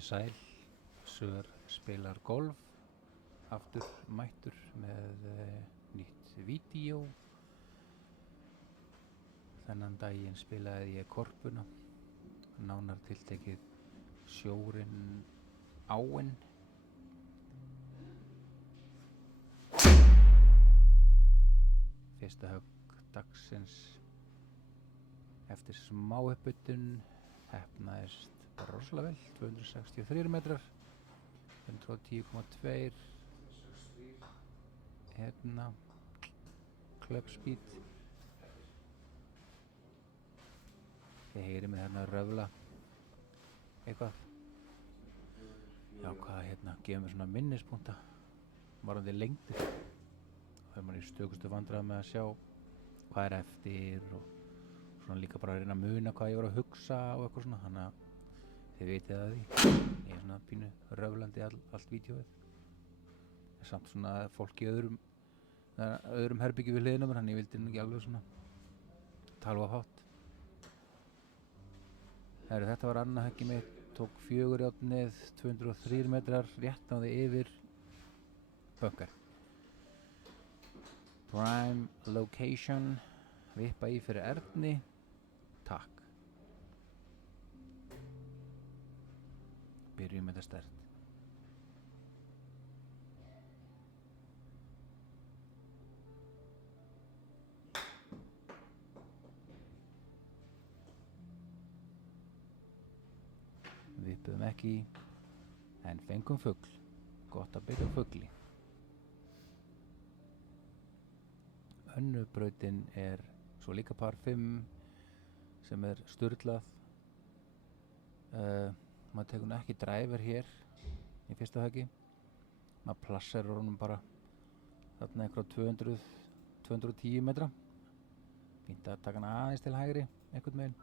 Komið sæl, Sör spilar golf, aftur mættur með nýtt vídeó. Þennan daginn spilaði ég korpuna, nánar tiltekið sjórinn áinn. Fyrsta högg dagsins eftir smá uppbytun heppnaðist bara rosalega vel, 263 metrar, 110,2 hérna club speed. Þið heyrið mig hérna röfla eitthvað. Já, hvað hérna, gefur mér svona minnispunkta varðandi lengdir. Það er maður í stökustu vandræðum með að sjá hvað er eftir og svona líka bara að reyna að muna hvað ég var að hugsa og eitthvað svona, þannig að þið vitið að því. Ég er svona pínu röflandi allt vídeóið. Það er samt svona fólk í öðrum herbyggju við hliðina á mér, þannig ég vildi nú ekki alveg svona tala of hátt. Þetta var annað höggið mitt, tók 4 járnið, 203 metrar, rétt náði yfir bunker. Prime location, vippa í fyrir Erni, takk. Byrjum þetta sterkt. Vippuðum ekki í, en fengum fugl, gott að byrja á fugli. Önnubrautin er svo líka par 5 sem er sturlað. Maður tekur ekki driver hér í fyrsta höggi. Maður plasserar honum bara þarna einhverja 210 metra. Fínt að taka hana aðeins til hægri einhvern veginn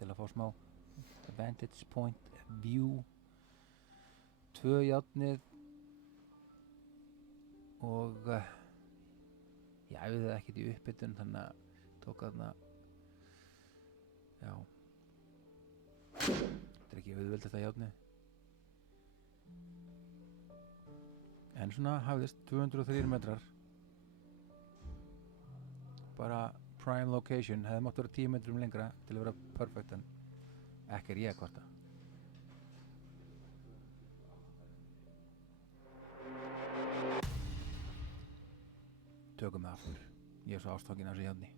til að fá smá vantage point view. 2 járnið og ég æfði það ekkert í uppbytun, þannig að tók þarna, já, þetta er ekki auðvelt þetta járnið. En svona hafðist 203 metrar, bara prime location, hefði mátt vera 10 metrum lengra til að vera perfect, en ekki er ég að kvarta. Tökum það aftur, ég er svo ástfanginn af þessu járni.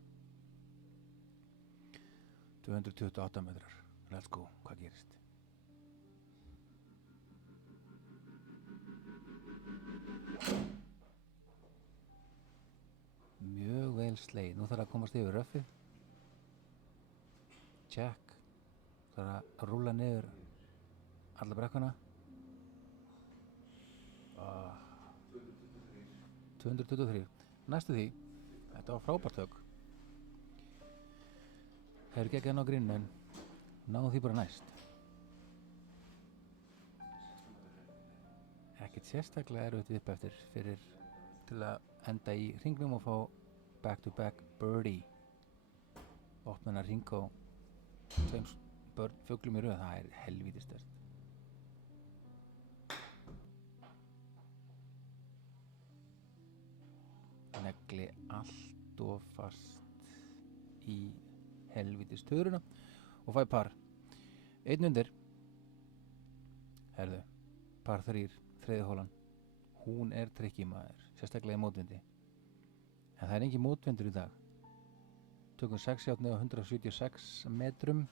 228 metrar, let's go, hvað gerist? Mjög vel slegið, nú þarf að komast yfir röffið. Check, þarf að rúlla niður alla brekkuna. 223. Næstu því, þetta var frábært högg. Hefur ekki enn á gríninu, en náðu því bara næst. Ekkert sérstaklega erfitt upp eftir fyrir til að enda í hringnum og fá back to back birdie. Opna hring á 2 fuglum í röð, það er helvíti sterkt. Negli allt of fast í helvítis töruna og fæ par. 1 undir. Herðu, par 3, þriðja holan. Hún er trikki maður, sérstaklega í mótvindi. En það er engin mótvindur í dag. Tökum 6 járnið á 176 metrum.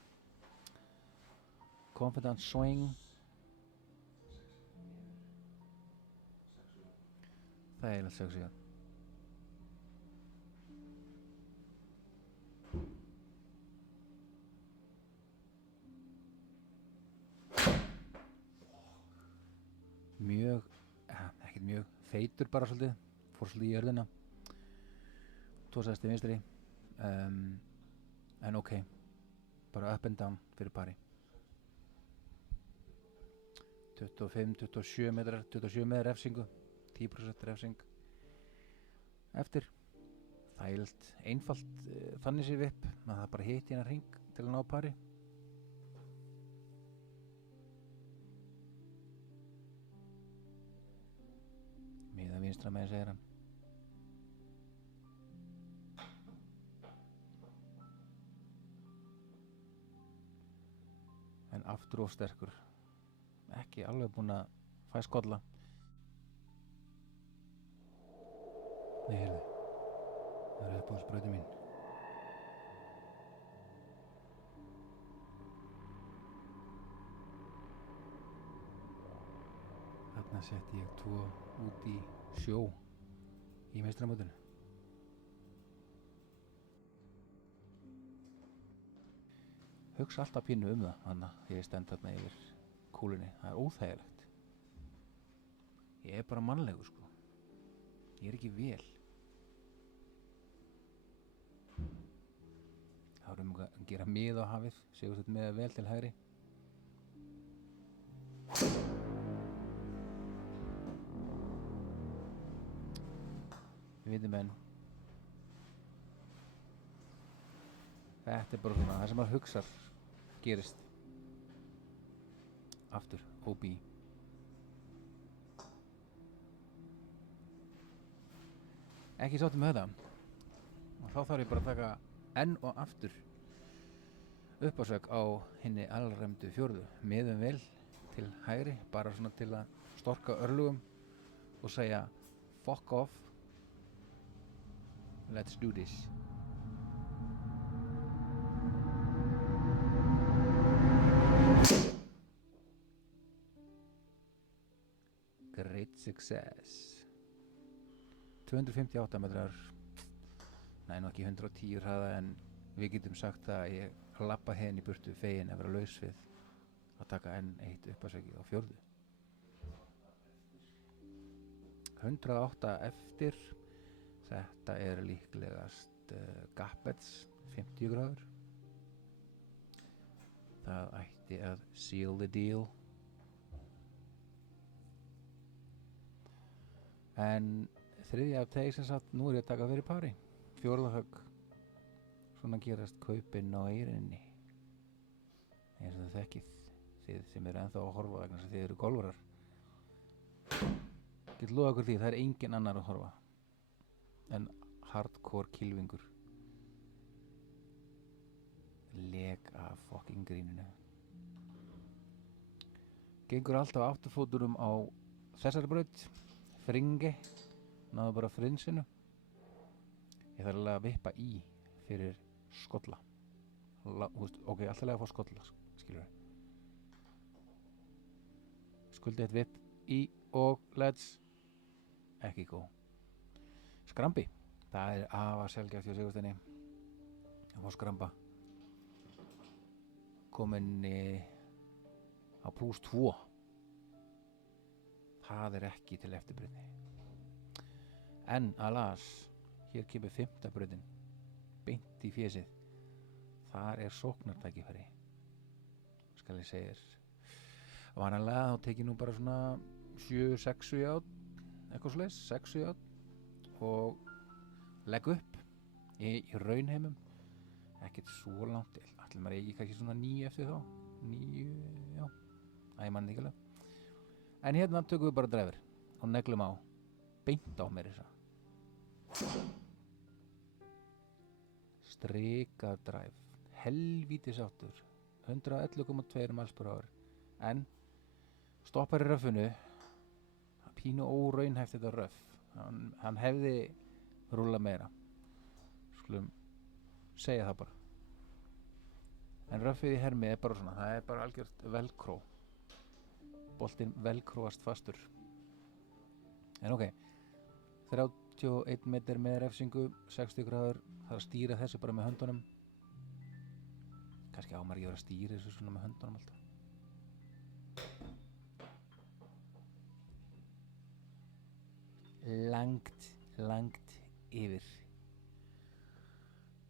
Confident swing. Það er eiginlega 6 járn. Ekkert mjög feitur bara svolítið, fór svolítið í jörðina, tósaðist í vinstri, en ok, bara up and down fyrir pari. 25-27 metrar, 27 með refsingu, 10% refsing. Eftir, þægilt, einfalt þannig sér vipp, maður það bara hitt í hennar hring til að ná pari. Vinstra megin segir hann. En aftur of sterkur. Ekki alveg búinn að fæ skolla. Nei, heyrðu. Það er upp á sprautin mín. Þarna setti ég 2 út í sjó í meistaramótinu. Hugsa alltaf pínu það, þannig að ég stend þarna yfir kúlunni. Það er óþægilegt. Ég er bara mannlegur, sko. Ég er ekki vel. Það er að gera mið á hafið, séu þetta með vel til hægri. Við vitum enn. Þetta er bara svona, það sem maður hugsar gerist. Aftur, OB. Ekki sáttum með þetta. Og þá þarf ég bara að taka enn og aftur uppásök á hinni alræmdu fjórðu. Miðum vel til hægri, bara svona til að storka örlugum og segja fuck off. Let's do this. Great success. 258 metrar. Nei, nú ekki 110 hraða, en við getum sagt að ég lappa henni í burtu fegin að vera laus við að taka enn eitt uppásökið á fjórðu. 108 eftir. Þetta er líklegast gappets 50 gráður. Það ætti að seal the deal. En þriðja af teig sem sagt, nú er ég að taka fyrir pari. Fjórða högg. Svona gerast kaupinn á eyrinni. Eins og það þekkið. Þið sem eru ennþá að horfa vegna þess að þið eru golfarar. Get lofa ykkur því, það er engin annar að horfa en hardcore kylfingur. Lek af fucking gríninu. Gengur alltaf afturfóturum á þessari braut. Fringi. Náðu bara frinsinu. Ég þarf alveg að vippa í fyrir skolla. Ok, alltaf lega að fá skolla, skilur við. Skuldi eitt vipp í og let's. Ekki góð. Skrambi. Það er afar sjaldgæft hjá Sigursteini að fá skramba. Komin á +2. Það er ekki til eftirbreytni. En alas, hér kemur 5. brautin. Beint í fésið. Þar er sóknartækifæri. Skal ég segja þér. Vanalega þá tek ég nú bara svona 7-6 í át. Eitthvað svoleiðis, 6 í át. Og legg upp í raunheimum. Ekkert svo langt. Ætli maður eigi kannski svona 9 eftir þá. 9, já. Æ, ég mann ekki alveg. En hérna tökum við bara drefur og neglum á. Beint á mér þessa. Strikadræf. Helvítis áttur. 111,2 miles per hour. En stoppar í röffinu. Pínu óraunhæft þetta röff. Hann hefði rúllað meira. Skulum segja það bara. En röffið í hermi er bara svona. Það er bara algjört velkró. Boltinn velkróast fastur. En ok. 31 metr með refsingu, 60 gráður. Það er að stýra þessu bara með höndunum. Kannski á maður ekki að vera að stýra þessu svona með höndunum alltaf. Langt yfir.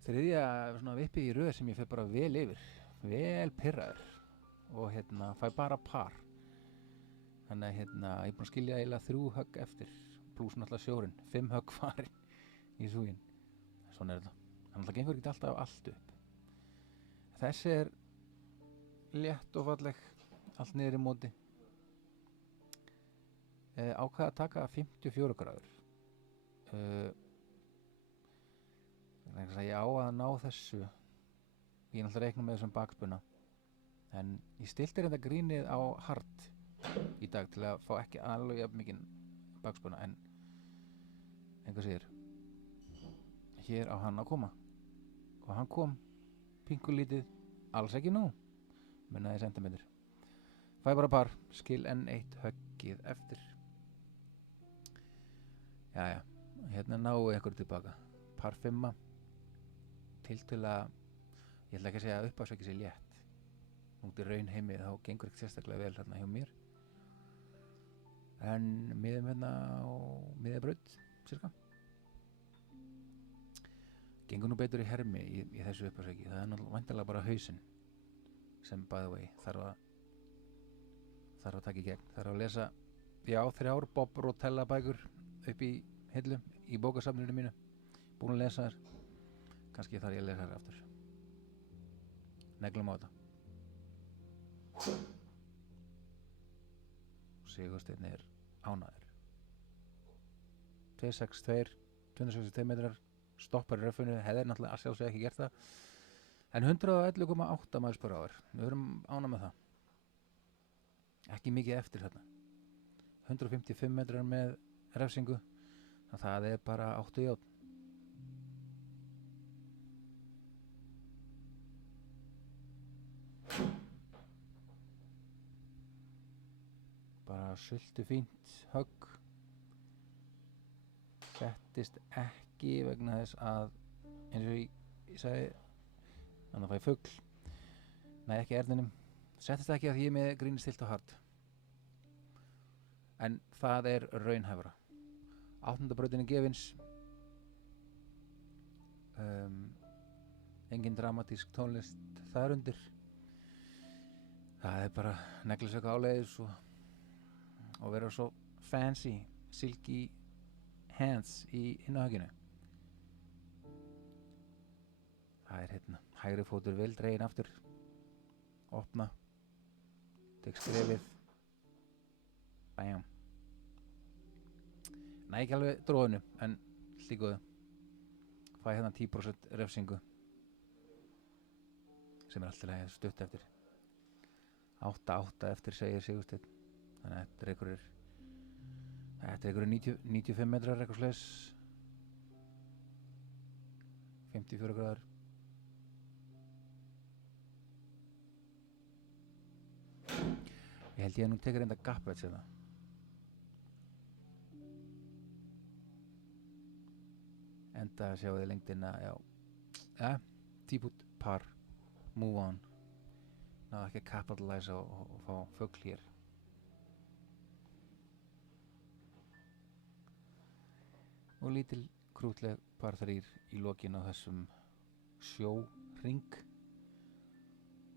Þriðja svona vippið í röð sem ég fer bara vel yfir. Vel pirraður. Og fæ bara par. Þannig að ég er búinn að skilja eiginlega 3 högg eftir. Plús náttúrulega sjórinn. 5 högg farin í súginn. Svona er þetta. Þannig að það gengur ekki alltaf allt upp. Þessi er létt og falleg. Allt niður í móti. ákvað að taka 54 gráður. Ég á að ná þessu. Ég er náttúrulega reikna með þessum bakspuna. En ég stilti reynda grínið á hard í dag til að fá ekki alveg jafn mikinn bakspuna, en einhver síður. Hér á hann að koma. Og hann kom pingulítið, alls ekki nú, munnaði sentimeter. Fæ bara par, skil enn eitt höggið eftir. Jæja, hérna náu ykkur tilbaka. Par 5. Tiltölulega, ég ætla ekki að segja að uppásækja sér létt. Út í raunheimi þá gengur ekki sérstaklega vel hérna hjá mér. En miðum hérna á miðabraut, cirka. Gengur nú betur í hermi í þessu uppásæki. Það er náttúrulega væntanlega bara hausinn sem by the way þarf að taka í gegn. Þarf að lesa 3 Bob Rotella bækur upp í hillu í bókasafninu mínu. Búin að lesa þær. Kannski þarf ég að lesa þær aftur. Neglum á þetta. Sigursteinn er ánægður. 262 262 metrar, stoppar í röffinu, hefði náttúrulega að sjálfsögja ekki gert það, en 111,8 miles per hour. Við erum ánægð með það. Ekki mikið eftir þarna. 155 metrar með refsingu, það er bara 8 járn. Bara sultu fínt högg. Settist ekki vegna þess að, eins og ég sagði, þannig að fæ fugl. Nei, ekki erninum. Settist ekki að því ég með gríni stilt og hard. En það er raunhæfara. 8. brautin er gefins. Engin dramatísk tónlist þar undir. Það er bara neglisöka áleiðis og vera svo fancy, silky hands í innahögginu. Það er hérna, hægri fótur vel dregin aftur, opna, tek skrefið, bam. Næ ekki alveg dróðinu, en slíkuðu. Fæ hérna 10% refsingu, sem er alltaf stutt eftir. 8-8 eftir segir Sigursteinn. Þannig að þetta er einhverjir 95 metrar eitthvað slags. 54 gráður. Ég held ég að nú tekur enda gapet sem það. Enda sjáu þið lengdina, já. 10 pút par, move on. Náðu ekki að capitalize og fá fugl hér. Og lítil krútleg par 3 í lokin á þessum sjóhring.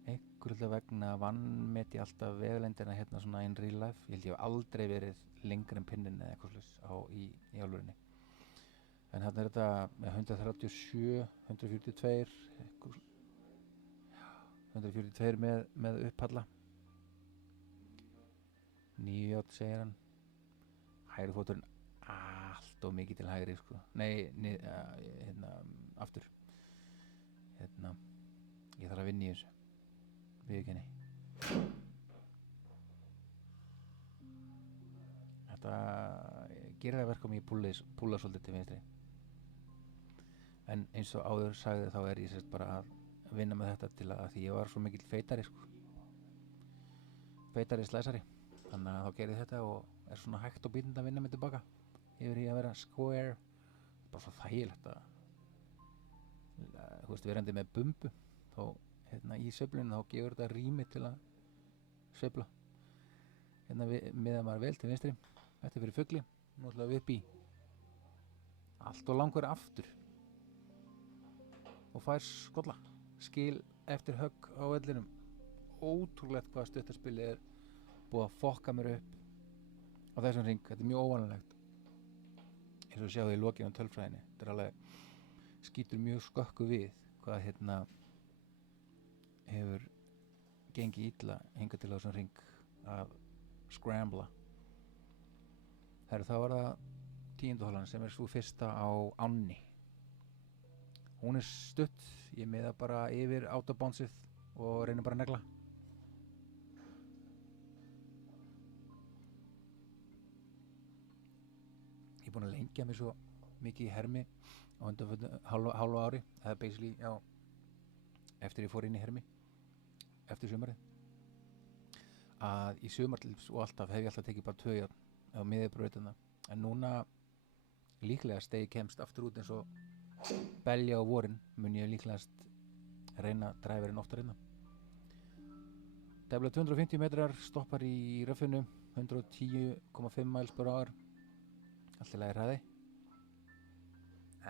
Einhverjulega vegna vannmeti alltaf vegalengdina hérna svona in real life. Ég held ég hef aldrei verið lengri en pinnin eða eitthvað slags í álfurinni. En þarna er þetta með 137, 142, 142 með upphalla. 9 járn segir hann. Hægri fóturinn allt og mikið til hægri, sko. Nei, aftur. Ég þarf að vinna í þessu. Viðurkenni. Þetta gerir það verkum ég púla svolítið til vinstri. En eins og áður sagði þá er ég sérst bara að vinna með þetta til að því ég var svo mikill feitari, sko. Feitari slæsari. Þannig að þá gerði þetta og er svona hægt og bítandi að vinna mig tilbaka yfir í að vera square. Bara svo þægilegt að þú veist, verandi með bumbu þá í sveiflunum þá gefur þetta rými til að sveifla. Miðar maður vel til vinstri. Þetta er fyrir fugli. Nú ætlum við upp í allt og langur aftur og fær skolla. Skil eftir högg á vellinum. Ótrúlegt hvað stuttarspilið er búið að fokka mér upp á þessum hring. Þetta er mjög óvanalegt. Eins og sjáðu í lokinu á tölfræðinni. Þetta er alveg skýtur mjög skökku við hvað hefur gengið illa hingað til á þessum hring að scrambla. þá var það 10. holan sem svo fyrsta á ánni. Hún stutt, ég miða bara yfir autobánsið og reyna bara að negla. Ég búinn að lengja mig svo mikið í hermi á hálfu ári, eða basically, já, eftir ég fór inn í hermi, eftir sumarið, að í sumar og alltaf hef ég alltaf tekið bara 2 járn á miðjubrautina, en núna líklegast þegar ég kemst aftur út eins og belja á vorin mun ég líklegast reyna dræfirinn oftar innan. Tæplega 250 metrar, stoppar í röffinu, 110,5 miles per hour, allt í lagi hraði,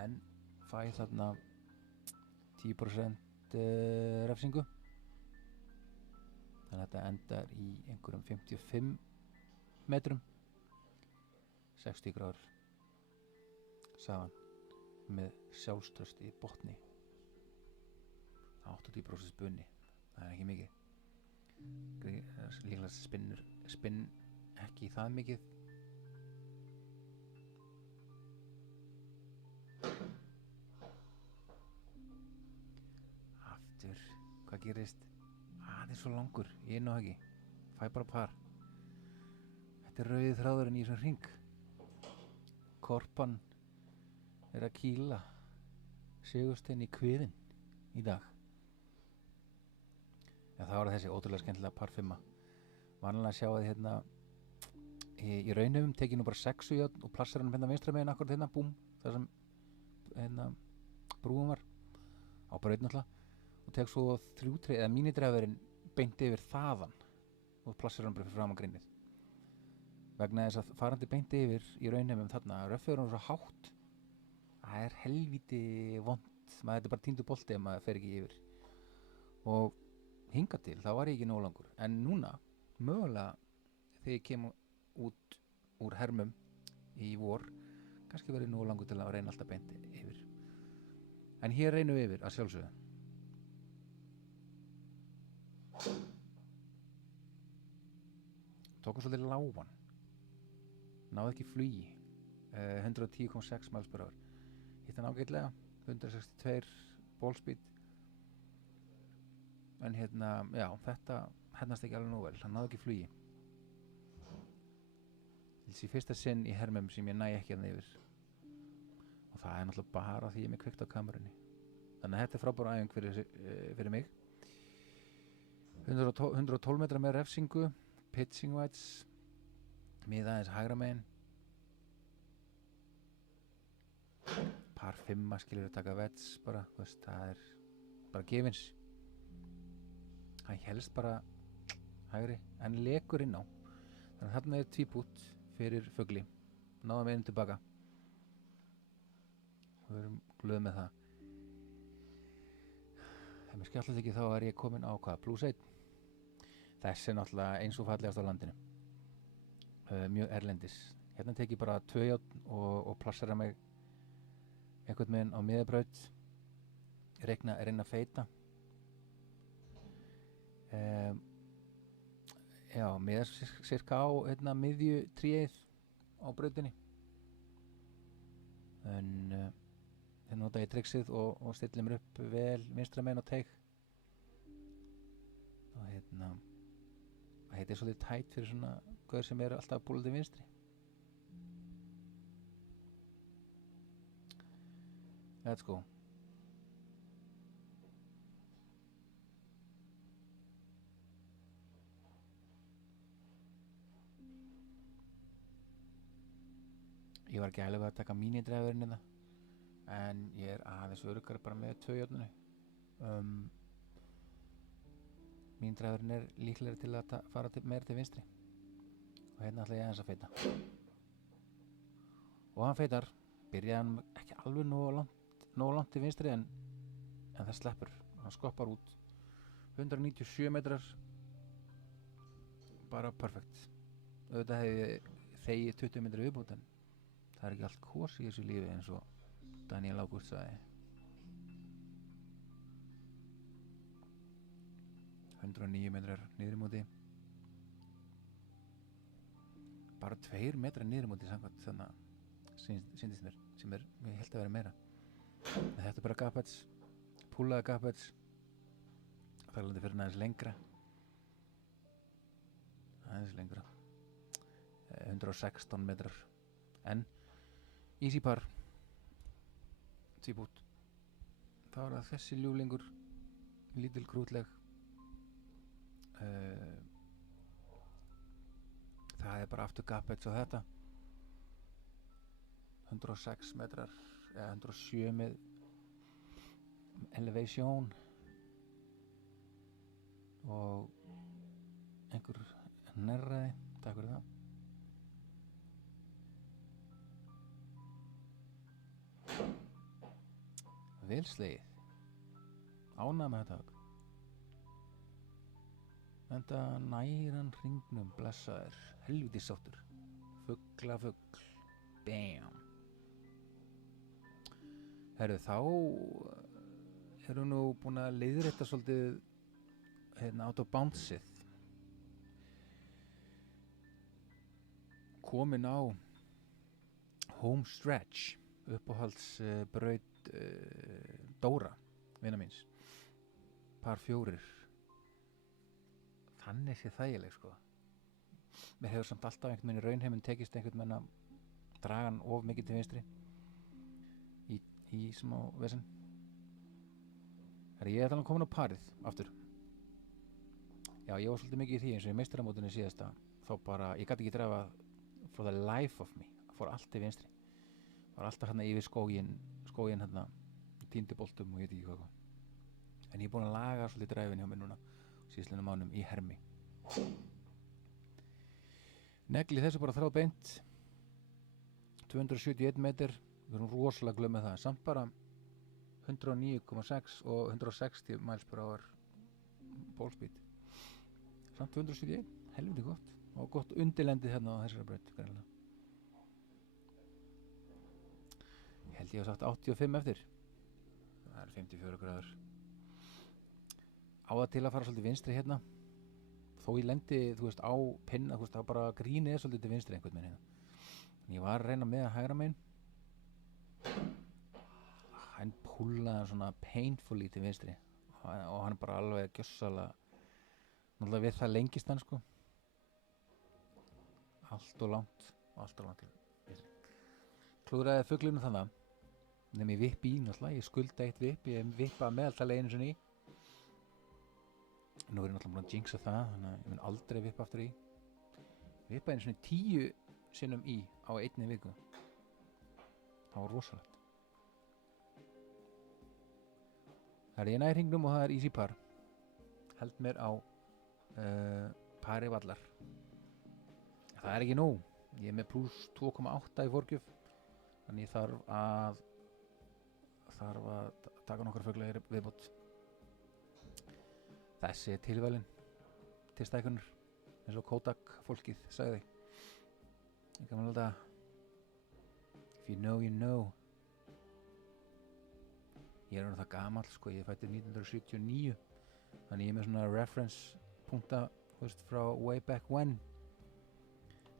en fæ þarna 10% refsingu, þannig að þetta endar í einhverjum 55 metrum, 60 gráður, sagðan, með sjálfströst í botni, 80% spunni, það er ekki mikið, líklega spinn ekki það mikið. Aftur, hvað gerist? Það er svo langur, ég ná ekki, fæ bara par. Þetta er rauðið þráðurinn í þessum hring. Korpan er að kýla Sigurstein í kviðinn í dag. En það var þessi ótrúlega skemmtilega par 5. Vanlega sjá að hérna í raunum tekið nú bara 6 járn og plassar hann hérna vinstra megin akkurat hérna, búm, þar sem hérna brúum var á braut náttúrulega, og tek svo 3 eða mínidræfurinn beint yfir þaðan og plassar hann bara fyrir fram á grinnið, vegna þess að farandi beint yfir í raunheimum þarna, röffið hann svo hátt, það er helvíti vont, maður þetta er bara týndur bolti ef maður fer ekki yfir, og hingað til þá var ég ekki nógu langur, en núna mögulega þegar ég kem út úr hermum í vor, kannski verið nógu langur til að reyna alltaf beint yfir, en hér reynum við yfir að sjálfsögðu. Tókum svolítið lágan, náði ekki flugi, 110,6 miles per hour, hitt hann ágætlega, 162 ballspeed, en hérna, já, þetta hennast ekki alveg nógu vel, hann náði ekki flugi. Þessi fyrsta sinn í hermum sem ég næ ekki hann yfir, og það er náttúrulega bara því ég er með kveikt á kamerunni, þannig að þetta er frábæra æfing fyrir mig. 112 metra með refsingu, pitching whites, miða aðeins hægra megin, par 5 skilur að taka vets bara, veist, það er bara gefins, hann helst bara hægri, en lekur inn á, þannig að þarna er tvíbút fyrir fugli, náða með tilbaka, og við erum glöð með það. Ef mér skjálfast ekki þá er ég komin á hvað, +1, þessi er náttúrulega eins og fallegast á landinu, mjög erlendis, hérna tek ég bara 2 járn og plassera mig einhvern veginn á miðjubraut, reyna að feita, já, með cirka á hérna miðju tríið á brautinni, en hérna nota ég triksið og stilli mér upp vel vinstra megin á teig, og hérna það heitir svolítið tætt fyrir svona gaur sem er alltaf búlið til vinstri. Let's go. Ég var ekki alveg að taka mínidræfurinn hérna, en ég er aðeins öruggari bara með 2 járninu. Mínidræfurinn er líklegri til að fara meira til vinstri, og hérna ætla ég aðeins að feita. Og hann feitar, byrjaði hann ekki alveg nógu langt til vinstri, en það sleppur, hann skoppar út, 197 metrar, bara perfekt. Auðvitað hef ég þegið 20 metrar viðbót, en það er ekki allt kos í þessu lífi eins og Daniel August sagði. 109 metrar niður í móti, bara 2 metra niður mútið samkvæmt þannig síndist mér, sem mér held að vera meira. En þetta bara gapets, púlaði gapets, fælandi fyrir aðeins lengra, 116 metrar, en easy par, tíbút. Það var að þessi ljúflingur, lítil krútleg, það bara aftur gapets og þetta 106 metrar eða 107 með elevation og einhver nærræði, takk fyrir það. Vel slegið, ánægð með þetta högg. Enda næran hringnum, blessaður, helviti sáttur, fugl, bam. Herru, þá erum nú búin að leiðrétta svolítið out of boundsið. Komin á home stretch, uppáhaldsbraut Dóra, vina míns, par 4. Þannig sé þægileg, sko. Mér hefur samt alltaf einhvern veginn í raunheiminn tekist einhvern veginn að draga hann of mikið til vinstri í smá vesen. Ég er þannig komin á parið aftur. Já, ég var svolítið mikið í því eins og í meistaramótinu síðasta, þá bara, ég gat ekki drefa for the life of me, fór allt til vinstri. Var alltaf hérna yfir skóginn hérna, týndi boltum og ég veit ekki hvað. En ég er búin að laga svolítið dræfin hjá mér núna síðastliðnum mánum í hermi. Negli þessu bara þráð beint, 271 metr, við erum rosalega glöð með það, samt bara 109,6 og 160 miles per hour bólspeed. Samt 271, helviti gott, og gott undirlendið hérna á þessari braut, greinilega. Ég held ég hef sagt 85 eftir, það er 54 gráður. Á það til að fara svolítið vinstri hérna, þó ég lendi, þú veist, á pinna, þú veist, þá bara grínið svolítið til vinstri einhvern veginn hérna. En ég var að reyna með að hægra megin, hann púlaði svona painfully til vinstri og hann bara alveg gjössalega, náttúrulega við það lengist hann, sko. Allt og langt til vinstri. Klúðraði fuglinu þannig, nefnum ég vippi í, náttúrulega, ég skulda eitt vipp, ég vippaði meðaltali einu sinni í. Nú er ég náttúrulega búin að jinxa það, þannig að ég mun aldrei vippa aftur í. Vippaði einu sinni 10 sinnum í á einni viku. Það var rosalegt. Það er ég nær hringnum og það er easy par. Held mér á pari vallar. Það er ekki nóg. Ég er með pluss 2,8 í forgjöf. Þannig ég þarf að taka nokkra fugla viðbót. Þessi er tilvalinn til stækunar, eins og Kodak fólkið sagði. Ég kann vel þetta, if you know, you know. Ég er það gamall, sko, ég fætti 1979, þannig ég er með svona reference punkta, þú veist, frá way back when.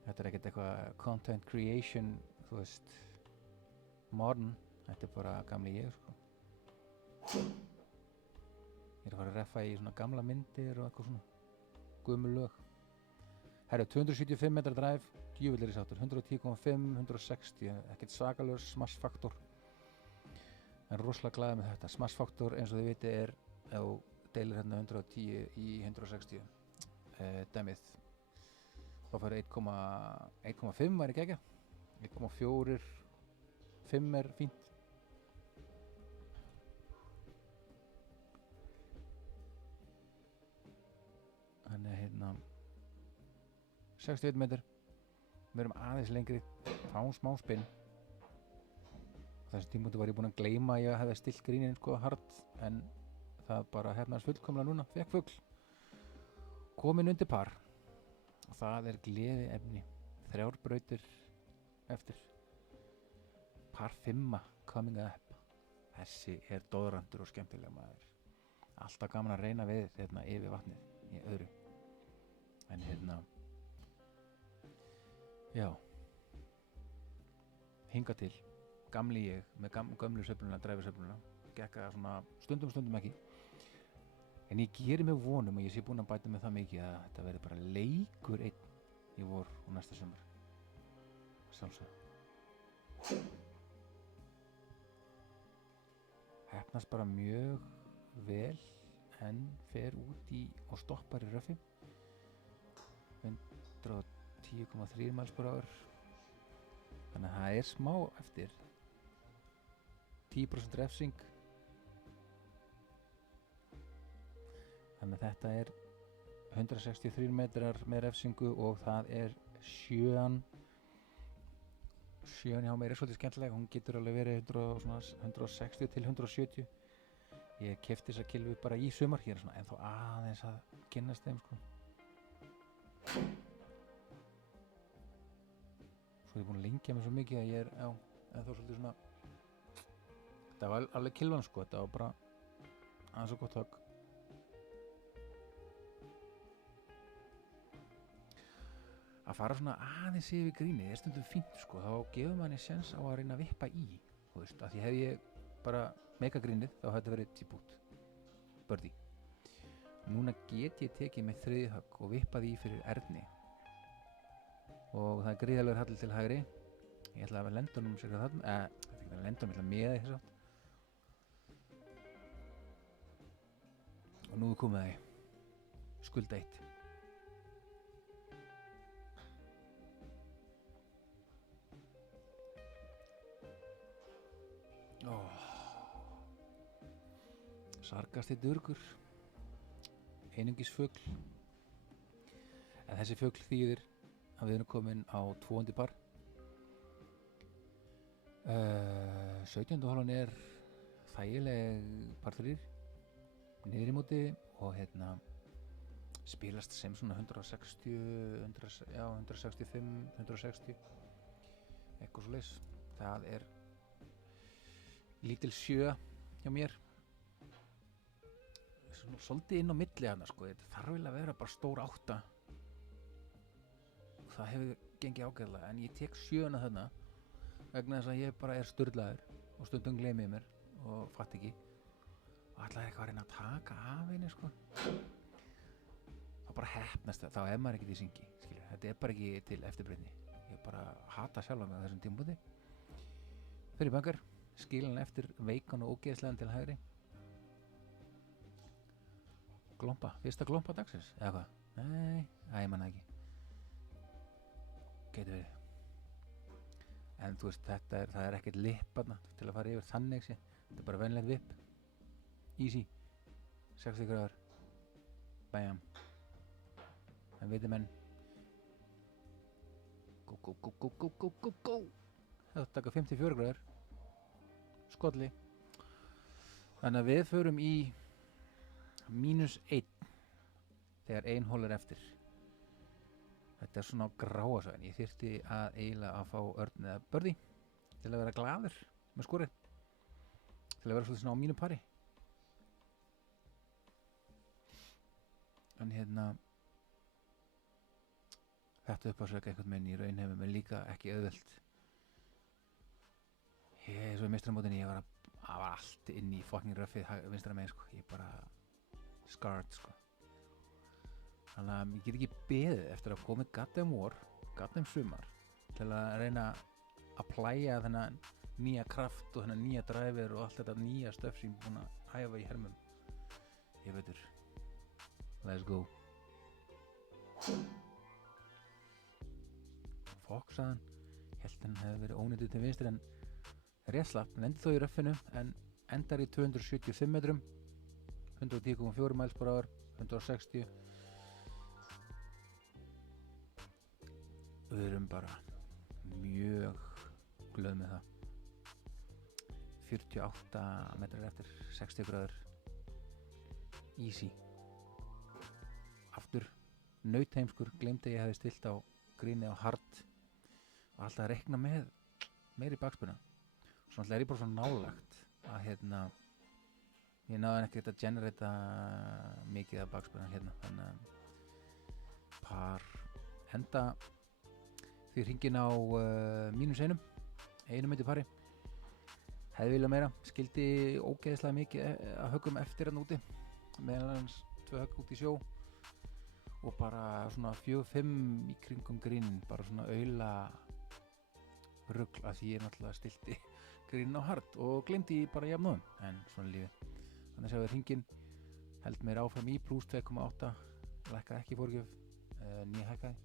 Þetta er ekkert eitthvað content creation, þú veist, modern, þetta er bara gamli ég, sko. Ég er að fara að reffa í svona gamla myndir og eitthvað svona gömul lög. Herru, 275 metrar drive, djöfullir í sáttur, 110,5, 160, ekkert svakalegur smash-faktor. En rosalega glaðið með þetta. Smash-faktor, eins og þið viti, er ef þú deilir hérna 110 í 160 dæmið. Þá fær 1,5 væri ekki ekki. 1,4, 5 er fínt. Þannig hérna 61 metr, við erum aðeins lengri, fáum smá spinn. Þessi tímúti var ég búinn að gleyma að ég hefði stillt gríninn, sko, hard, en það bara hefnaðist fullkomlega núna, fekk fugl, komin undir par og það er gleði efni, 3 brautir eftir, par 5 coming up. Þessi er doðrantur og skemmtilega maður, alltaf gaman að reyna við hérna yfir vatnið í öðru. En hérna Já, hinga til gamli ég með gömlu sveifluna, dræfisveifluna, gekk það svona stundum ekki, en ég geri mig vonum og ég sé búinn að bæta með það mikið að þetta verði bara leikur einn í vor og næsta sumar, sjálfsögðu. Heppnast bara mjög vel en fer út í og stoppar í röffi 110,3 mph, þannig að það er smá eftir, 10% refsing, þannig að þetta er 163 metrar með refsingu og það er sjöan hjá mér er svolítið skemmtilega, hún getur alveg verið 160 til 170. Ég keypti þessa kilvu bara í sumar, hér er svona ennþá aðeins að kynnast þeim sko. Svo er ég búinn að lengja mig svo mikið að ég er ennþá svolítið svona, þetta var alveg kilvan sko, þetta var bara aðeins og gott högg. Að fara svona aðeins yfir grínið er stundum fínt sko, þá gefur manni séns á að reyna að vippa í, þú veist, af því hef ég bara meika grínið, þá hefði þetta verið típút, birdie. Núna get ég tekið með þriðji högg og vippað í fyrir erni og það er gríðarlegur halli til hægri. Ég ætla að lenda honum sér þarna, þetta er ekki að lenda honum, ég ætla með þess að. Og nú er komið það, skulda eitt. Sargasti durgur, einungis fugl, en þessi fugl þýðir að við erum komin á 2. par. 17. holan er þægileg par 3 niður í móti og spilast sem svona 165, 160 eitthvað svoleiðis. Það er lítil 7 hjá mér, svolítið inn á milli hana sko, þetta þarf vel að vera bara stór 8, það hefur gengið ágæðlega, en ég tek 7 þarna vegna þess að ég bara er sturlaður og stundum gleymi mér og fatt ekki og ætlaði eitthvað að reyna að taka af henni sko, þá bara heppnast það, þá er maður ekkert í syngi, skilur, þetta er bara ekki til eftirbreytni, ég bara hata sjálfa mig á þessum tímabúti. Fyrir bankar, skilin eftir veikan og ógeðslegan til hægri. Glompa, fyrsta glompa dagsins, eða hvað? Nei, ég manna ekki. Gæti verið. En þú veist, það er ekkert lipparna til að fara yfir þannig sé. Þetta er bara venlegt vipp. Easy. 60 gráður. Bam. En veitir menn. Go. Það taka 54 gráður. Skolli. Þannig að við förum í -1 þegar 1 hol er eftir. Þetta er svona á gráasvæðin. Ég þyrfti að eiginlega að fá örn eða birdie til að vera glaður með skorið, til að vera svolítið svona á mínu pari. En þetta uppásök einhvern veginn í raun hefur mér líka ekki auðvelt. Ég svo í meistaramótinu, ég var allt inn í fucking röffið vinstra megin sko. Ég bara scarred sko. Þannig að ég get ekki beðið eftir að koma goddamn vor, goddamn sumar til að reyna að plæja þennan nýja kraft og þennan nýja driver og allt þetta nýja stöf sem ég er búinn að hæfa í hermum. Ég veitur. Let's go. Foxaðan, hélt hann hefði verið ónýttur til vinstri en rétt slapp, hann endi þó í röffinu en endar í 275 metrum, 110,4 mph, 160. Við erum bara mjög glöð með það. 48 metrar eftir, 60 gráður. Easy. Aftur, nautheimskur, gleymdi ég hefði stilt á grínið á hard og alltaf að rekna með meiri bakspuna. Svo alltaf er ég bara svo nálagt að ég náði ekki að generata mikið af bakspuna þannig að par enda því hringin á -1 myndi pari. Hefði viljað meira, skildi ógeðslega mikið að höggum eftir hann úti, meðal hans 2 högg út í sjó og bara svona 4-5 í kringum grínin, bara svona aula rugl að því ég náttúrulega stilti grínin á hard og glemdi bara jafnóðum, en svona lífið. Þannig að séu hringin held mér áfram í plus 2,8, lækkaði ekki fórgjöf, nýja hækkaði.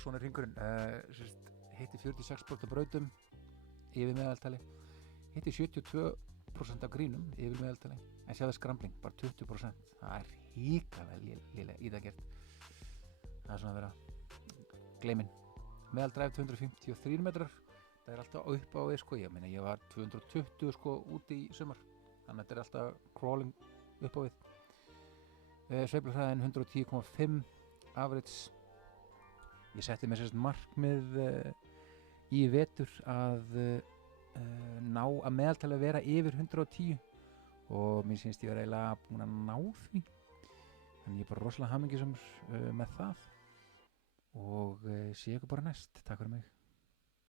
Svona er hringurinn, hitti 46% af brautum yfir meðaltali, hitti 72% af grínum yfir meðaltali, en sjáðu skrambling, bara 20%, það er hrikalega lélega í það gert. Það er svona að vera gleyminn. Meðaldræf 253 metrar, það er alltaf upp á við, sko, ég meina ég var 220 sko úti í sumar, þannig að þetta er alltaf crawling upp á við. Sveifluhraðin 110,5 average. Ég setti mér sérst markmið í vetur að ná að meðaltali að vera yfir 110 og mér finnst ég vera eiginlega búin að ná því, þannig ég er bara rosalega hamingjusamur með það og sé ykkur bara næst. Takk fyrir mig.